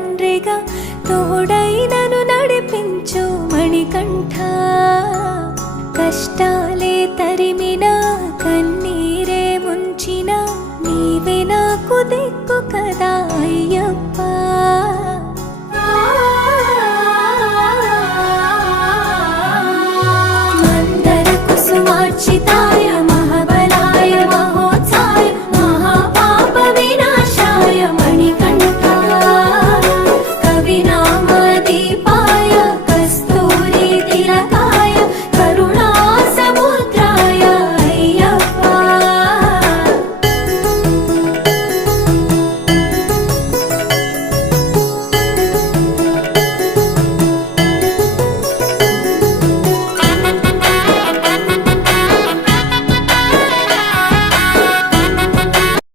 తండ్రిగా తోడై నన్ను నడిపించు మణికంఠ. కష్టాలే తరిమినా కన్నీరే ముంచిన నీవే నాకు దిక్కు కదా అయ్యప్ప.